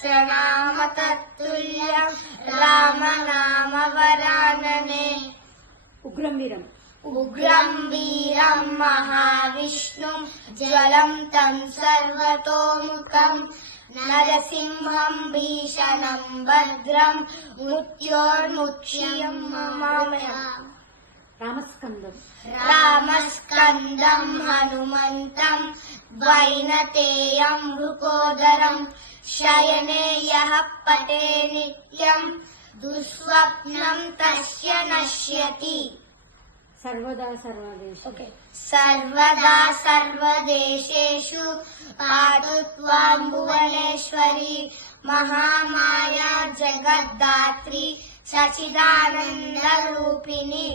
सहस्रनाम तत्तुल्यं रामनाम वरानने। उग्रं वीरम् उग्रं वीरं महाविष्णुं ज्वलं तं सर्वतोमुखं नरसिंहं भीषणं भद्रं मृत्योर्मुक्ष्यं मामहम्। रामस्कन्दं हनुमन्तं वैनतेयं वृकोदरं शयने यः पठे नित्यं दुःस्वप्नं तस्य नश्यति। सर्वदा सर्वदेशेषु पातु त्वां भुवनेश्वरी महामाया जगद्धात्री सच्चिदानन्दरूपिणी।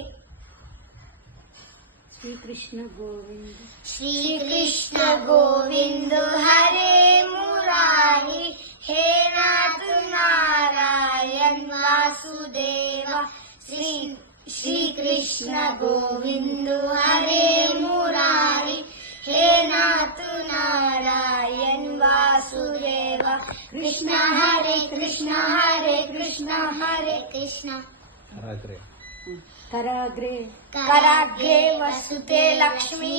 श्रीकृष्ण गोविंद हरे मुरारी हे नाथ नारायण वासुदेव। श्रीकृष्ण गोविंद हरे मुरारी हे नाथ नारायण वासुदेव। कृष्ण हरे कृष्ण हरे कृष्ण हरे कृष्ण। कराग्रे वसुते लक्ष्मी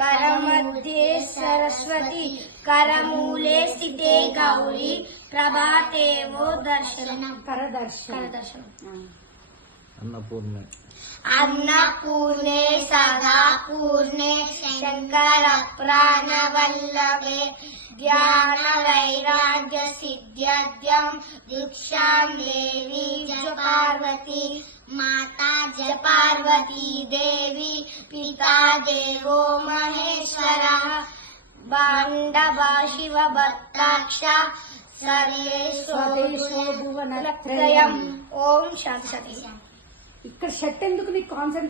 करमध्ये सरस्वती करमूले स्थिते गौरी प्रभाते वो दर्शनम्। करदर्शनम्। अन्नपूर्णे सदा पूर्णे शंकर प्राणवल्लभे ज्ञान वैराग्य सिद्ध्यर्थं दीक्षां देवी च पार्वती माता च पार्वती देवी पिता देवो महेश्वरः बांडवा शिव भक्ताक्ष सर्वेश्वरो भुवनत्रयम्। ओम शांति। ఇక్కడ షట్ ఎందుకు నీకు కాన్సెప్ట్